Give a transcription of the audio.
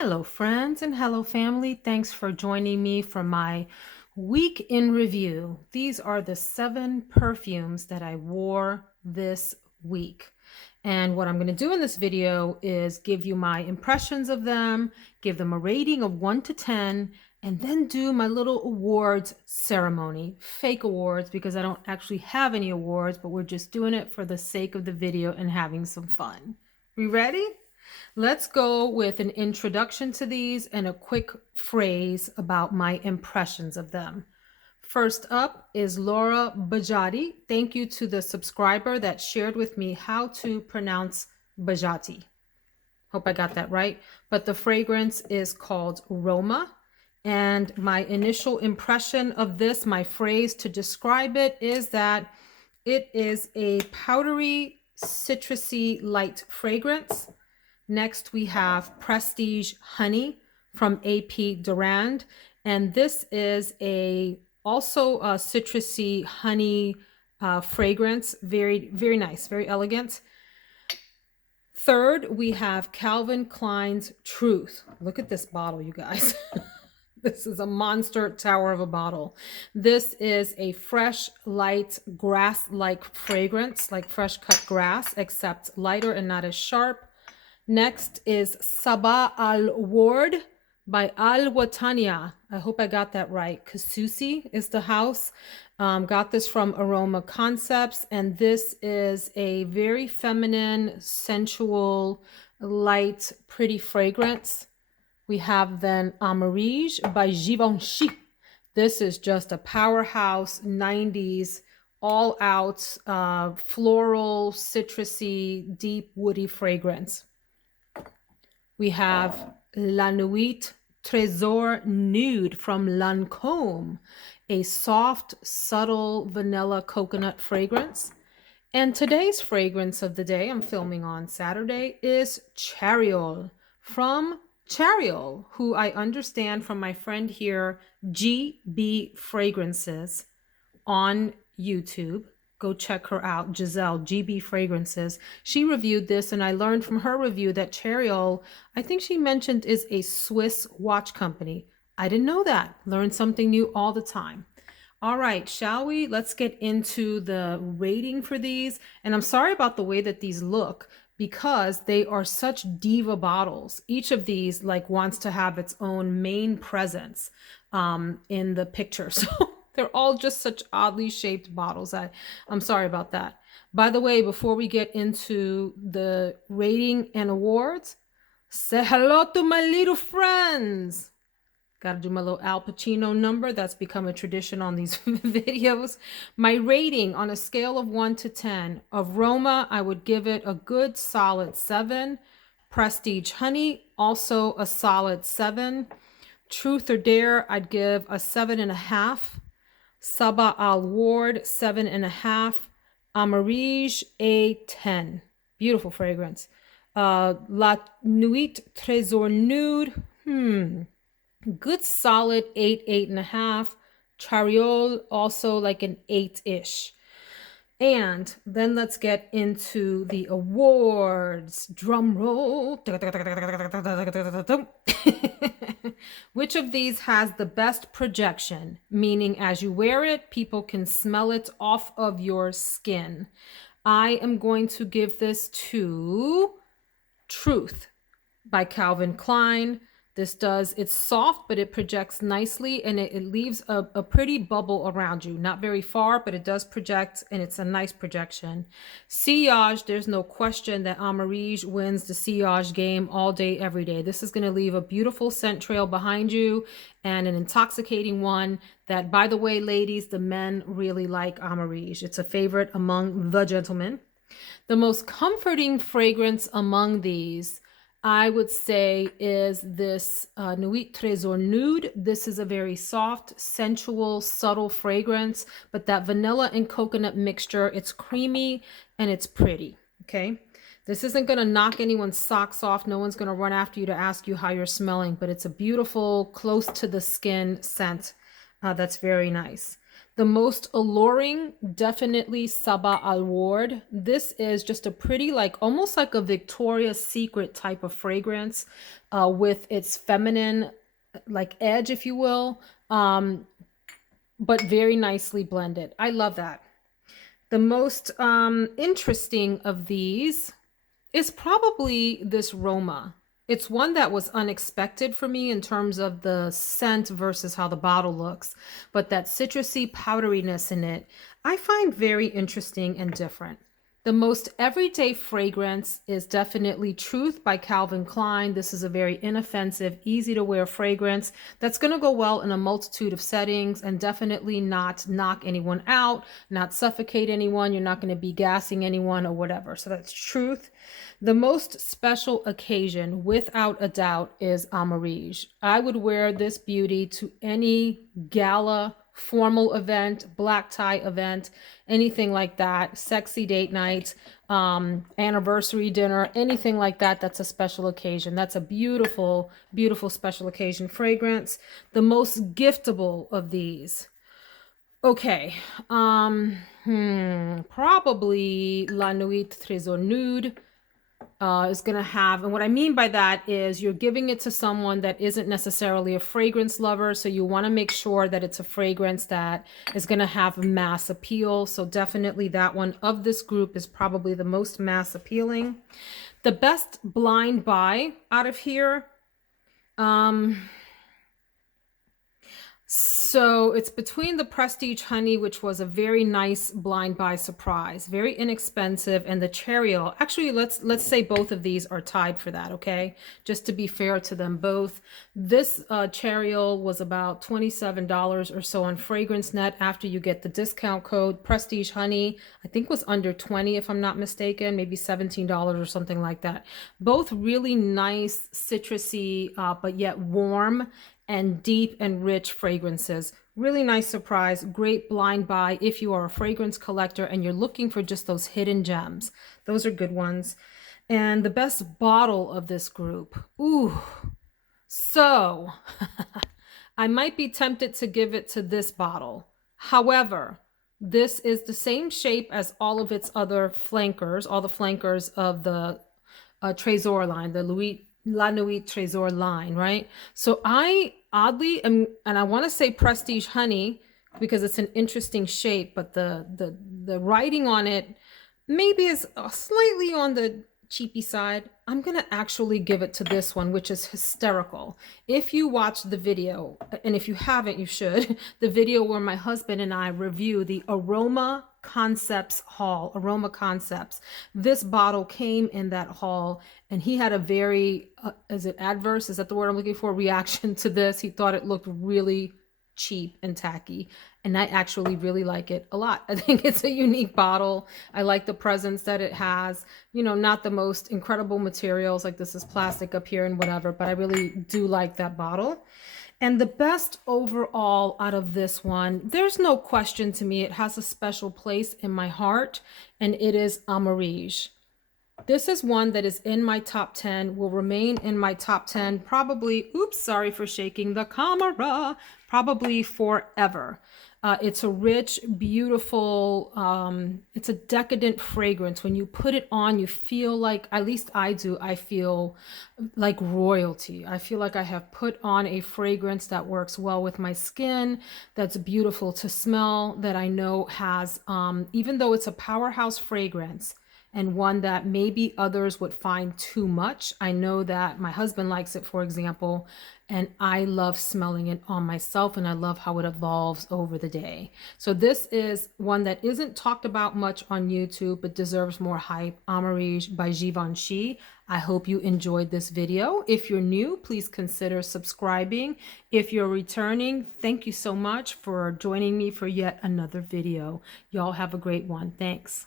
Hello, friends, and hello, family. Thanks for joining me for my week in review. These are the 7 perfumes that I wore this week. And what I'm going to do in this video is give you my impressions of them, give them a rating of 1 to 10, and then do my little awards ceremony. Fake awards, because I don't actually have any awards, but we're just doing it for the sake of the video and having some fun. We ready? Let's go with an introduction to these and a quick phrase about my impressions of them. First up is Laura Bajati. Thank you to the subscriber that shared with me how to pronounce Bajati. Hope I got that right. But the fragrance is called Roma. And my initial impression of this, my phrase to describe it, is that it is a powdery, citrusy, light fragrance. Next, we have Prestige Honey from AP Durand. And this is also a citrusy honey fragrance. Very, very nice, very elegant. Third, we have Calvin Klein's Truth. Look at this bottle, you guys. This is a monster tower of a bottle. This is a fresh, light, grass-like fragrance, like fresh cut grass, except lighter and not as sharp. Next is Sabah Al-Ward by Wataniah. I hope I got that right. Kuhsusi is the house. Got this from Aroma Concepts, and this is a very feminine, sensual, light, pretty fragrance. We have then Amarige by Givenchy. This is just a powerhouse 90s all out floral, citrusy, deep, woody fragrance. We have La Nuit Tresor Nude from Lancome, a soft, subtle vanilla coconut fragrance. And today's fragrance of the day, I'm filming on Saturday, is Charriol from Charriol, who I understand from my friend here, GB Fragrances on YouTube. Go check her out, Giselle, GB Fragrances. She reviewed this, and I learned from her review that Charriol, I think she mentioned, is a Swiss watch company. I didn't know that. Learn something new all the time. All right, shall we? Let's get into the rating for these. And I'm sorry about the way that these look because they are such diva bottles. Each of these wants to have its own main presence in the picture. So they're all just such oddly shaped bottles. I'm sorry about that. By the way, before we get into the rating and awards, say hello to my little friends. Got to do my little Al Pacino number. That's become a tradition on these videos. My rating on a scale of 1 to 10 of Roma, I would give it a good solid 7. Prestige Honey, also a solid 7. Truth or Dare, I'd give a 7.5. Sabah Al Ward, 7.5. Amarige, a 10. Beautiful fragrance. La Nuit Tresor Nude, good solid 8, 8.5. Charriol, also like an 8-ish. And then let's get into the awards. Drum roll. Which of these has the best projection? Meaning as you wear it, people can smell it off of your skin. I am going to give this to Truth by Calvin Klein. It's soft, but it projects nicely, and it leaves a pretty bubble around you. Not very far, but it does project, and it's a nice projection. Sillage, there's no question that Amarige wins the sillage game all day, every day. This is going to leave a beautiful scent trail behind you and an intoxicating one that, by the way, ladies, the men really like Amarige. It's a favorite among the gentlemen. The most comforting fragrance among these, I would say, is this Nuit Tresor Nude. This is a very soft, sensual, subtle fragrance, but that vanilla and coconut mixture, it's creamy and it's pretty, okay? This isn't going to knock anyone's socks off. No one's going to run after you to ask you how you're smelling, but it's a beautiful, close to the skin scent that's very nice. The most alluring, definitely Sabah Award. This is just a pretty, like almost like a Victoria's Secret type of fragrance, with its feminine like edge, if you will, but very nicely blended. I love that. The most interesting of these is probably this Roma. It's one that was unexpected for me in terms of the scent versus how the bottle looks, but that citrusy powderiness in it, I find very interesting and different. The most everyday fragrance is definitely Truth by Calvin Klein. This is a very inoffensive, easy to wear fragrance that's going to go well in a multitude of settings and definitely not knock anyone out, not suffocate anyone. You're not going to be gassing anyone or whatever. So that's Truth. The most special occasion, without a doubt, is Amarige. I would wear this beauty to any gala, formal event, black tie event, anything like that, sexy date night, anniversary dinner, anything like that. That's a special occasion. That's a beautiful, beautiful special occasion fragrance. The most giftable of these. Okay. Probably La Nuit Tresor Nude. Is going to have, and what I mean by that is you're giving it to someone that isn't necessarily a fragrance lover, so you want to make sure that it's a fragrance that is going to have mass appeal. So definitely that one of this group is probably the most mass appealing. The best blind buy out of here, so it's between the Prestige Honey, which was a very nice blind buy surprise, very inexpensive, and the Charriol. Actually, let's say both of these are tied for that, okay? Just to be fair to them both. This Charriol was about $27 or so on FragranceNet after you get the discount code. Prestige Honey, I think was under $20 if I'm not mistaken, maybe $17 or something like that. Both really nice, citrusy, but yet warm and deep and rich fragrances. Really nice surprise, great blind buy if you are a fragrance collector and you're looking for just those hidden gems. Those are good ones. And the best bottle of this group. Ooh, so I might be tempted to give it to this bottle. However, this is the same shape as all of its other flankers, all the flankers of the Tresor line, the La Nuit Tresor line, right? So I oddly am, and I want to say Prestige Honey because it's an interesting shape, but the writing on it maybe is slightly on the cheapy side. I'm gonna actually give it to this one, which is hysterical. If you watch the video, and if you haven't, you should, the video where my husband and I review the Aroma Concepts haul, Aroma Concepts. This bottle came in that haul, and he had a very, is it adverse? Is that the word I'm looking for? Reaction to this. He thought it looked really cheap and tacky, and I actually really like it a lot. I think it's a unique bottle. I like the presence that it has, you know, not the most incredible materials, like this is plastic up here and whatever, but I really do like that bottle. And the best overall out of this one, there's no question to me, it has a special place in my heart, and it is Amarige. This is one that is in my top 10, will remain in my top 10, probably, oops, sorry for shaking the camera, probably forever. It's a rich, beautiful, it's a decadent fragrance. When you put it on, you feel like, at least I do, I feel like royalty. I feel like I have put on a fragrance that works well with my skin, that's beautiful to smell, that I know has, even though it's a powerhouse fragrance, and one that maybe others would find too much. I know that my husband likes it, for example, and I love smelling it on myself, and I love how it evolves over the day. So this is one that isn't talked about much on YouTube, but deserves more hype. Amarige by Givenchy. I hope you enjoyed this video. If you're new, please consider subscribing. If you're returning, thank you so much for joining me for yet another video. Y'all have a great one. Thanks.